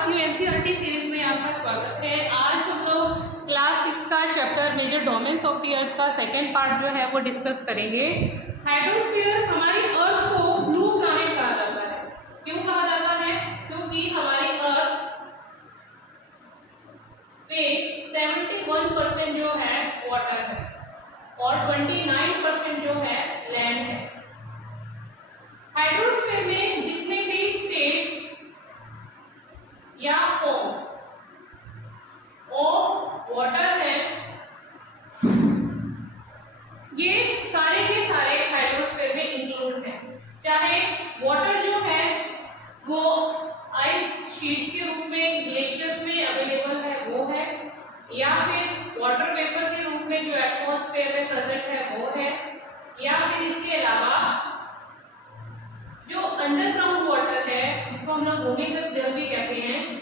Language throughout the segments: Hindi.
साथियों, एनसीईआरटी सीरीज में आपका स्वागत है। आज हम लोग क्लास 6 का chapter major domains of the earth का सेकेंड पार्ट जो है वो डिस्कस करेंगे। हाइड्रोस्फीयर हमारी अर्थ को ब्लू प्लैनेट कहा जाता है। क्यों कहा जाता है? क्योंकि हमारी अर्थ पे 71% जो है वाटर है और 29% जो है लैंड है। हाइड्रोस्फीयर में जितने भी स्टेट्स या फॉर्म्स ऑफ वाटर है, ये सारे के सारे हाइड्रोस्फीयर में इंक्लूड हैं। चाहे वाटर जो है वो आइस शीट्स के रूप में ग्लेशियर्स में अवेलेबल है वो है, या फिर वाटर वेपर के रूप में जो एटमॉस्फेयर में प्रेजेंट है वो है, या फिर इसके अलावा जो अंडरग्राउंड वाटर है जिसको हम लोग भूमिगत जल भी कहते हैं,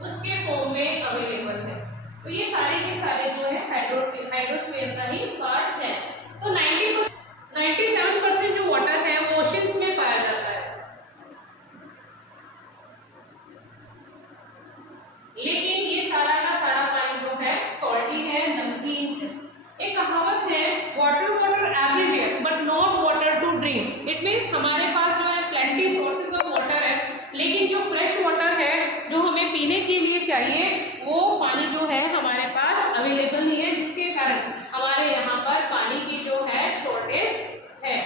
उसके फॉर्म में अवेलेबल है। तो ये सारे के सारे जो है हाइड्रोस्फीयर का ही पार्ट है। तो 97% जो वाटर है वो ओशंस में पाया जाता है, लेकिन ये सारा का सारा पानी जो है सॉल्टी है, नमकीन है। एक कहावत है, water water everywhere but not water to drink. It means हमारे पास जो है प्लेंटी सोर्सेज ऑफ वाटर है, लेकिन जो फ्रेश वाटर है जो हमें पीने के लिए चाहिए वो पानी जो है हमारे पास अवेलेबल नहीं है, जिसके कारण हमारे यहाँ पर पानी की जो है शॉर्टेज है।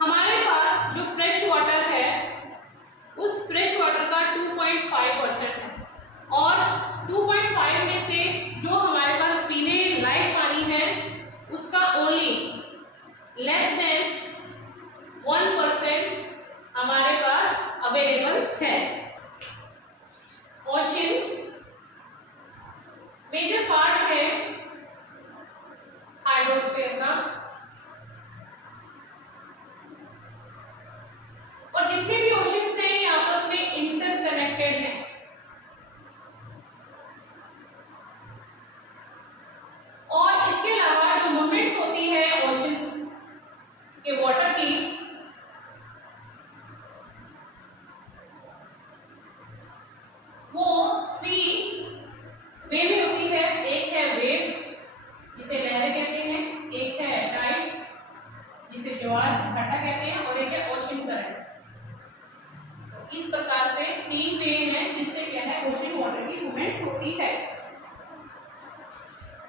हमारे पास जो फ्रेश वाटर है उस फ्रेश वाटर का 2.5% है, और 2.5 में से जो हमारे पास पीने लायक पानी है उसका ओनली लेस देन 1% हमारे पास अवेलेबल है। ओशंस मेजर पार्ट है हाइड्रोस्फीयर का, और जितने भी ओशंस हैं ये आपस में इंटरकनेक्टेड हैं। और इसके अलावा जो मूवमेंट्स होती है ओशंस के वाटर की, वो 3 वे में होती है। एक है वेव्स जिसे लहरें कहते हैं, एक है टाइड्स जिसे ज्वार भाटा कहते हैं, और एक है ओशन करंट्स। इस प्रकार से 3 वे हैं जिससे क्या है ओशन वाटर की मूवमेंट्स होती है।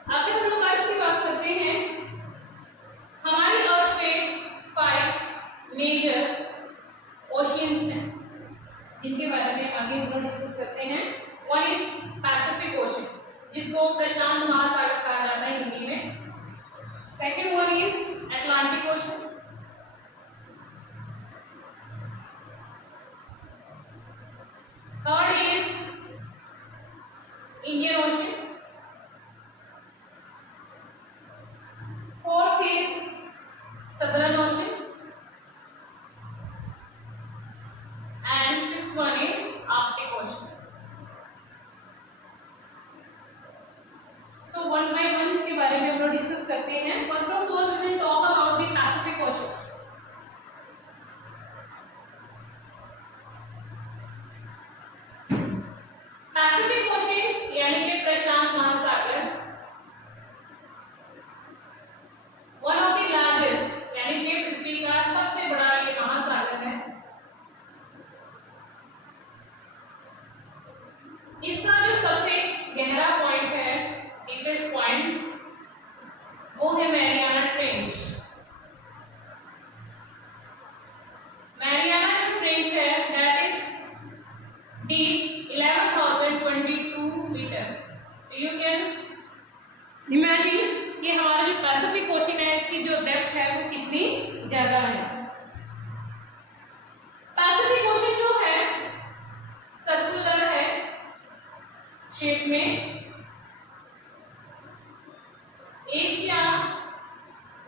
अगर हम लोग अर्थ की बात करते हैं, हमारी अर्थ पे 5 मेजर ओशियंस हैं जिनके बारे में आगे हम लोग डिस्कस करते हैं। वन इज पैसिफिक ओशन जिसको प्रशांत महासागर कहा जाता है हिंदी में। Second one is Atlantic ocean, third is Indian ocean, fourth is southern ocean, and fifth one is Arctic Ocean. So one by one इसके बारे में हम लोग डिस्कस करते हैं। First of all, we will talk about the Pacific Ocean. Pacific Ocean यानी कि प्रशांत महासागर one of the largest यानी कि पृथ्वी का सबसे बड़ा ये महासागर है। इसका जो सबसे गहरा पॉइंट है, डीपेस्ट पॉइंट, वो है मैरियाना ट्रेंच। मैरियाना जो ट्रेंच है दैट इज डीप 11,022 मीटर। तो यू कैन इमेजिन कि हमारा जो पैसिफिक ओशन है इसकी जो डेप्थ है वो कितनी ज्यादा है। पैसिफिक ओशन जो है सर्कुलर है शेप में। Asia,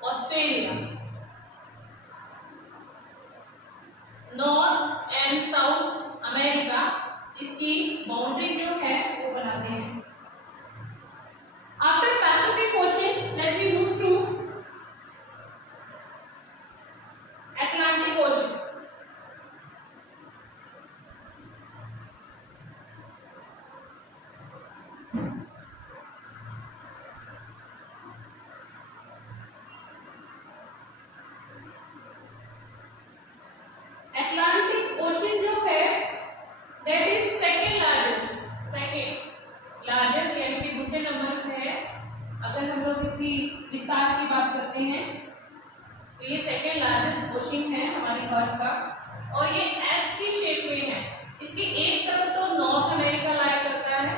Australia, north and south America इसकी बाउंड्री जो है वो बनाते हैं। After Pacific ocean let me move through Atlantic ocean. That is second largest यानी कि दूसरे नंबर पे है। अगर हम लोग इसकी विस्तार की बात करते हैं तो ये सेकेंड लार्जेस्ट ओशन है हमारी अर्थ का, और ये एस की शेप में है। इसकी एक तरफ तो नॉर्थ अमेरिका लाई करता है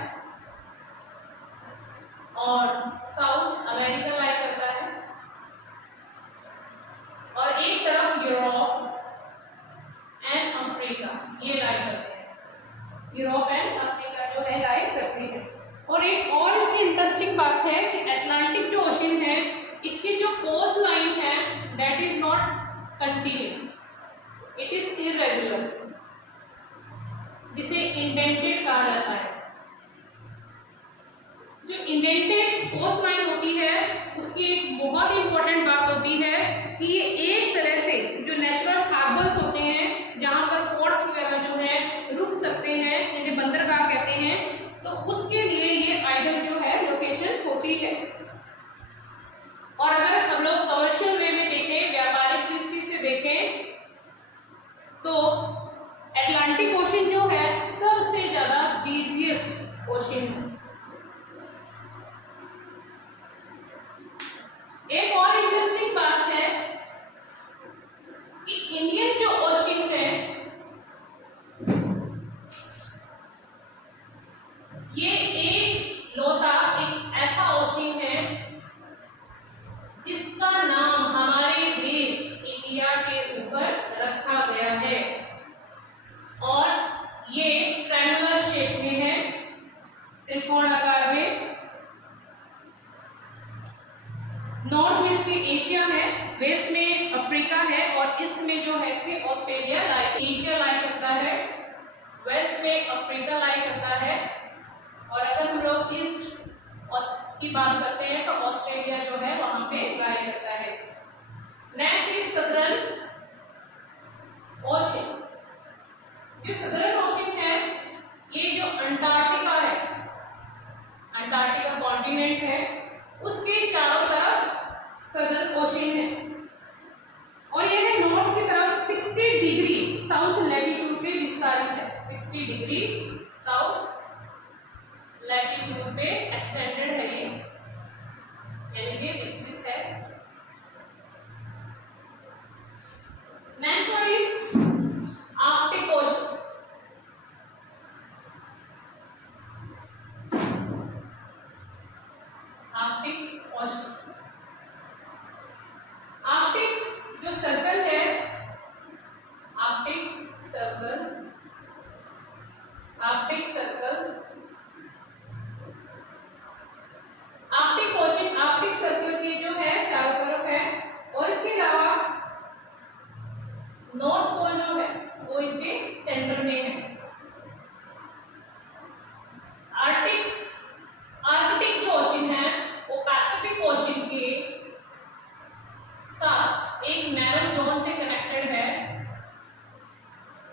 और साउथ अमेरिका लाई करता है, और एक तरफ यूरोप एंड अफ्रीका ये लाई करते हैं। यूरोप एंड अफ्रीका जो है लाई करते हैं। और एक और इसकी इंटरेस्टिंग बात है कि अटलांटिक जो ओशन है इसकी जो कोस्ट लाइन है that is not continue, it is irregular, जिसे इंडेंटेड कहा जाता है। जो इंडेंटेड कोस्ट लाइन होती है उसकी एक बहुत ही इंपॉर्टेंट बात होती है कि ये एक तरह से जो नेचुरल हार्बर्स होते हैं जहां पर पोर्ट्स वगैरह जो है रुक सकते हैं, जिन्हें बंदरगाह कहते हैं, तो उसके लिए ये आइडल जो है लोकेशन होती है। और अगर हम लोग कमर्शियल वे में देखें, व्यापारिक दृष्टि से देखें, तो अटलांटिक ओशन जो है सबसे ज्यादा बिजिएस्ट ओशन है। एक और इंटरेस्टिंग बात है कि इंडियन जो ओशन है ये एक लौता एक ऐसा ओशन है जिसका नाम हमारे देश इंडिया के ऊपर रखा गया है, और ये ट्रायंगुलर शेप में है, त्रिकोणाकार में। नॉर्थ में इसके एशिया है, वेस्ट में अफ्रीका है, और ईस्ट में जो है इसके ऑस्ट्रेलिया लाई, एशिया लाई करता है, वेस्ट में अफ्रीका लाई करता है, और अगर हम लोग ईस्ट की बात करते हैं तो ऑस्ट्रेलिया जो है वहां पे लाई करता है। Next is southern ocean. जो सदर्न ओशन है ये जो अंटार्कटिका है, अंटार्कटिका कॉन्टिनेंट है, उसके चारों तरफ सदर्न ओशन है, और यह है नॉर्थ की तरफ 60 डिग्री साउथ लैटिट्यूड पे विस्तारित है। 60 डिग्री साउथ लैटिट्यूड पे एक्सटेंडेड है ये, यानी कि विस्तृत है। Next one is Arctic ocean. Arctic ocean, Arctic जो सर्कल है, Arctic circle, Arctic circle, Arctic ocean Arctic circle के जो है चारों तरफ है, और इसके अलावा नॉर्थ पोल जो है वो इसके सेंटर में है। आर्कटिक जो ओशन है वो पैसिफिक ओशन के साथ एक नैरो जोन से कनेक्टेड है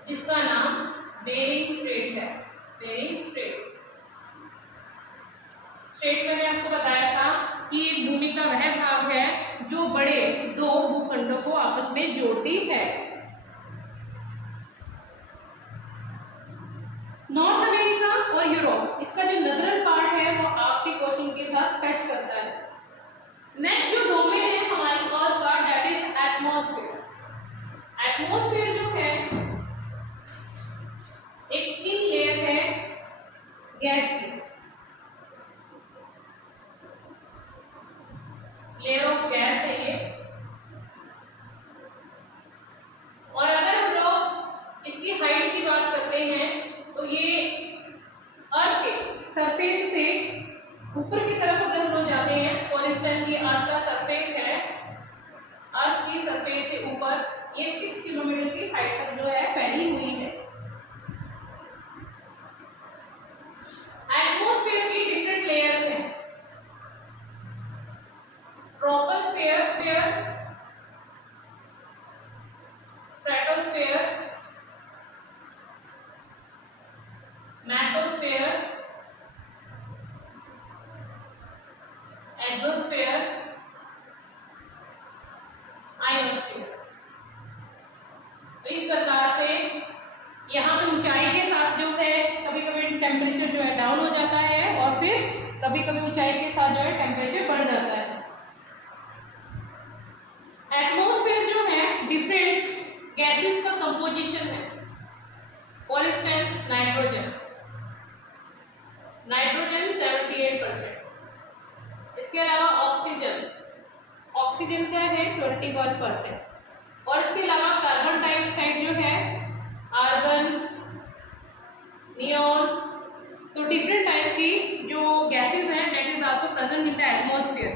जिसका नाम बेरिंग स्ट्रेट है। बेरिंग स्ट्रेट मैंने आपको बताया था कि एक भूमि का वह भाग है जो बड़े दो भूखंडों को आपस में जोड़ती है। नॉर्थ अमेरिका और यूरोप, इसका जो नदरन पार्ट है वो आर्कटिक ओशन के साथ टच करता है। नेक्स्ट जो डोमेन है हमारी अर्थ का दैट इज एटमॉस्फेयर। एटमॉस्फेयर जो है एक थिन लेयर है गैस की, लेयर ऑफ गैस है ये। और अगर हम लोग इसकी हाइट की बात करते हैं तो ये अर्थ के सरफेस से ऊपर की तरफ अगर हम लोग जाते हैं, फॉर इंस्टेंस ये अर्थ का सरफेस है, अर्थ की सरफेस से ऊपर ये 6 किलोमीटर की हाइट तक जो है फैली हुई है। एटमॉस्फेयर की डिफरेंट लेयर्स हैं, troposphere, stratosphere, mesosphere, exosphere, ionosphere. तो इस प्रकार से यहाँ पे ऊंचाई के साथ जो है टेम्परेचर जो है डाउन हो जाता है और फिर कभी कभी ऊंचाई के साथ जो है टेम्परेचर बढ़ जाता है। एटमॉस्फेयर जो है डिफरेंट गैसेस का कंपोजिशन है। For instance nitrogen 78%। इसके अलावा ऑक्सीजन क्या है 21%। और इसके अलावा कार्बन डाइऑक्साइड जो है, आर्गन, नियॉन, तो डिफरेंट टाइप की जो गैसेस हैं that is also present in the atmosphere.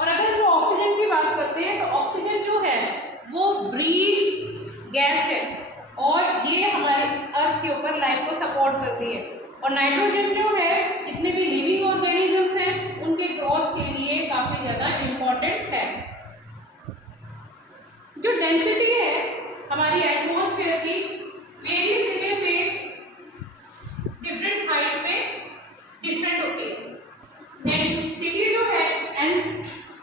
और अगर हम ऑक्सीजन की बात करते हैं तो ऑक्सीजन जो है वो ब्रीथ गैस है और ये हमारे अर्थ के ऊपर लाइफ को सपोर्ट करती है। और नाइट्रोजन जो है जितने भी लिविंग ऑर्गेनिजम्स हैं उनके ग्रोथ के लिए काफ़ी ज़्यादा इम्पॉर्टेंट है। जो डेंसिटी है हमारी एटमॉस्फेयर की वेरियस जगह पे डिफरेंट हाइट पे डिफरेंट होती है। डेंसिटी जो है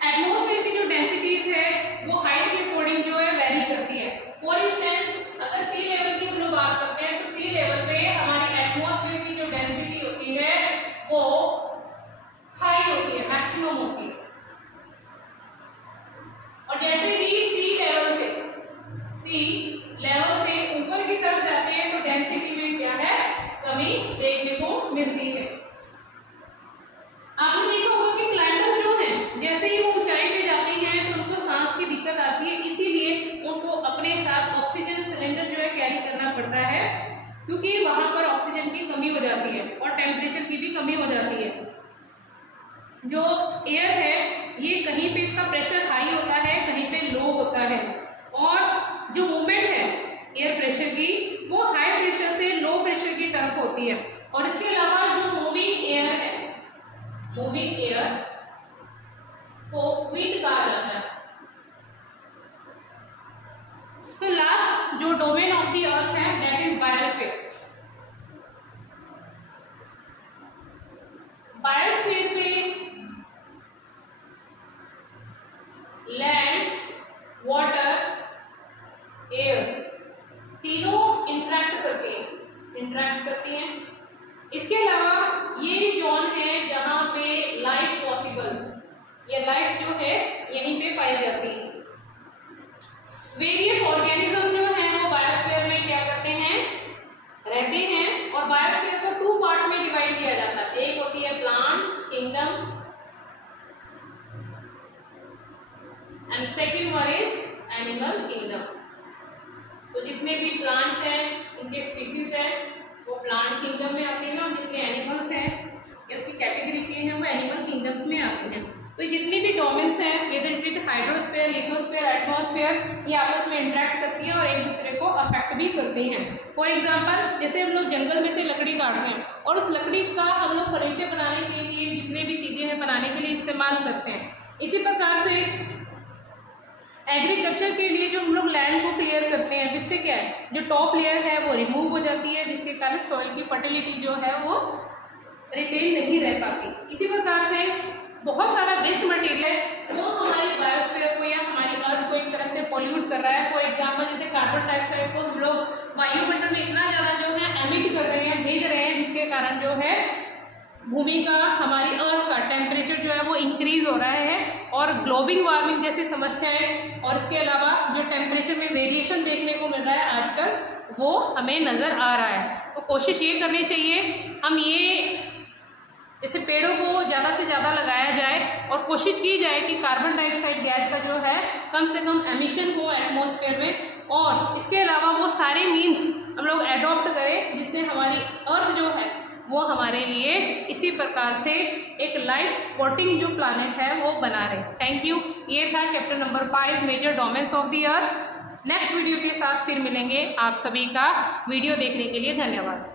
एटमॉस्फेयर की जो डेंसिटीज है वो हाइट के अकॉर्डिंग जो है वेरी करती है। फॉर इंस्टेंस अगर सी लेवल की हम लोग बात करते हैं तो सी लेवल पे हमारी एटमॉस्फेयर की जो डेंसिटी होती है वो हाई होती है, मैक्सिमम होती है। और जैसे ही सी लेवल से ऊपर की तरफ जाते हैं तो डेंसिटी में क्या है कमी देखने को मिलती है। आपने देखा होगा कि क्लाइंटस जो है जैसे ही वो ऊंचाई पे जाती हैं तो उनको सांस की दिक्कत आती है, इसीलिए उनको अपने साथ ऑक्सीजन सिलेंडर जो है कैरी करना पड़ता है क्योंकि वहां पर ऑक्सीजन की कमी हो जाती है और टेम्परेचर की भी कमी हो जाती है। जो एयर है ये कहीं पे इसका प्रेशर हाई होता है, कहीं पे लो होता है और जो मूवमेंट है एयर प्रेशर की वो हाई प्रेशर से लो प्रेशर की तरफ होती है। और इसके अलावा जो मूविंग एयर है, मूविंग एयर को विंड कहा जाता है। सो लास्ट जो डोमेन ऑफ द अर्थ है दैट इज बायोस्फीयर। बायोस्फीयर पे लैंड, वाटर, एयर तीनों इंटरेक्ट करती हैं। इसके अलावा ये जोन है जहां पे लाइफ पॉसिबल, ये लाइफ जो है यहीं पे पाई जाती है। वेरियस ऑर्गेनिज्म जो है वो बायोस्फीयर में क्या करते हैं रहते हैं। और बायोस्फीयर को 2 पार्ट्स में डिवाइड किया जाता है। एक होती है plant kingdom and second one is animal kingdom. तो जितने भी प्लांट्स हैं उनके स्पीसीज हैं वो प्लांट किंगडम में आते हैं और जितने एनिमल्स हैं या उसकी कैटेगरी के हैं वो एनिमल किंगडम्स में आते हैं। तो जितने भी डोमेन्स हैं whether it is hydrosphere, lithosphere, atmosphere, ये आपस में इंटरेक्ट करती हैं और एक दूसरे को अफेक्ट भी करती हैं। फॉर एग्जांपल जैसे हम लोग जंगल में से लकड़ी काटते हैं और उस लकड़ी का हम लोग फर्नीचर बनाने के लिए जितने भी चीज़ें हैं बनाने के लिए इस्तेमाल करते हैं। इसी प्रकार से एग्रीकल्चर के लिए जो हम लोग लैंड को क्लियर करते हैं जिससे क्या है जो टॉप लेयर है वो रिमूव हो जाती है जिसके कारण सॉइल की फर्टिलिटी जो है वो रिटेन नहीं रह पाती। इसी प्रकार से बहुत सारा वेस्ट मटेरियल वो हमारी बायोस्फीयर को या हमारी अर्थ को एक तरह से पॉल्यूट कर रहा है। फॉर एग्जांपल जैसे कार्बन डाइऑक्साइड को हम लोग वायुमंडल में इतना ज़्यादा जो है एमिट कर रहे हैं, भेज रहे हैं, जिसके कारण जो है भूमि का हमारी अर्थ का टेम्परेचर जो है वो इंक्रीज हो रहा है और ग्लोबल वार्मिंग जैसी समस्याएं और इसके अलावा जो टेम्परेचर में वेरिएशन देखने को मिल रहा है आजकल वो हमें नज़र आ रहा है। तो कोशिश ये करनी चाहिए हम ये जैसे पेड़ों को ज़्यादा से ज़्यादा लगाया जाए और कोशिश की जाए कि कार्बन डाइऑक्साइड गैस का जो है कम से कम एमिशन हो एटमॉस्फेयर में। और इसके अलावा वो सारे मीन्स हम लोग एडॉप्ट करें जिससे हमारी अर्थ जो है वो हमारे लिए इसी प्रकार से एक लाइफ सपोर्टिंग जो प्लानट है वो बना रहे। Thank you. ये था chapter number 5 major domains of the earth. Next video के साथ फिर मिलेंगे। आप सभी का वीडियो देखने के लिए धन्यवाद।